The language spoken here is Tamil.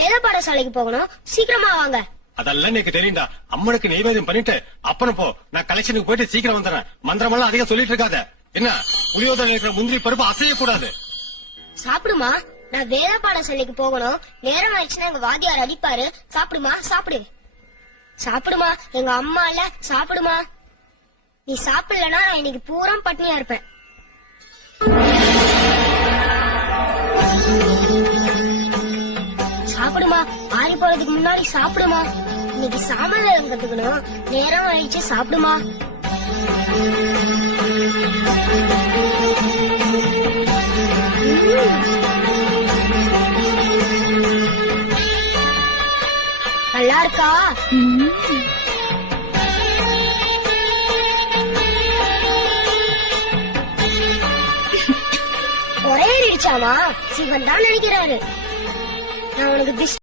வேத பாடசாலைக்கு போகணும், சீக்கிரமா வாங்க. அதெல்லாம் எனக்கு தெரியும்டா. அம்மனுக்கு நெய்வேதியம் பண்ணிட்டு அப்புறம் போ. நான் கலெக்ஷனுக்கு போயிட்டு சீக்கிரம் வந்துடுறேன். மந்திரமெல்லாம் அதிகம் சொல்லிட்டு இருக்காத. என்ன புளியோதரை இருக்கிற முந்திரி பருப்பு அசையக்கூடாது. சாப்பிடுமா, நான் வேத பாடசாலைக்கு போகணும். நேரம் ஆயிடுச்சுன்னா எங்க வாத்தியார் அடிப்பாரு. சாப்பிடுமா, சாப்பிடு. சாப்பிடுமா, எங்க அம்மா இல்ல, சாப்பிடுமா. நீ சாப்பிடலன்னா நான் இன்னைக்கு பூரா பட்னியா இருப்பேன். சாப்பிடுமா, ஆறி போறதுக்கு முன்னாடி சாப்பிடுமா. இன்னைக்கு சாமான் கத்துக்கணும். நேரம் ஆயிடுச்சு, சாப்பிடுமா. நல்லா இருக்கா? ஒரே அடிச்சாமா? சிவன் தான் நினைக்கிறாரு. நான் உனக்கு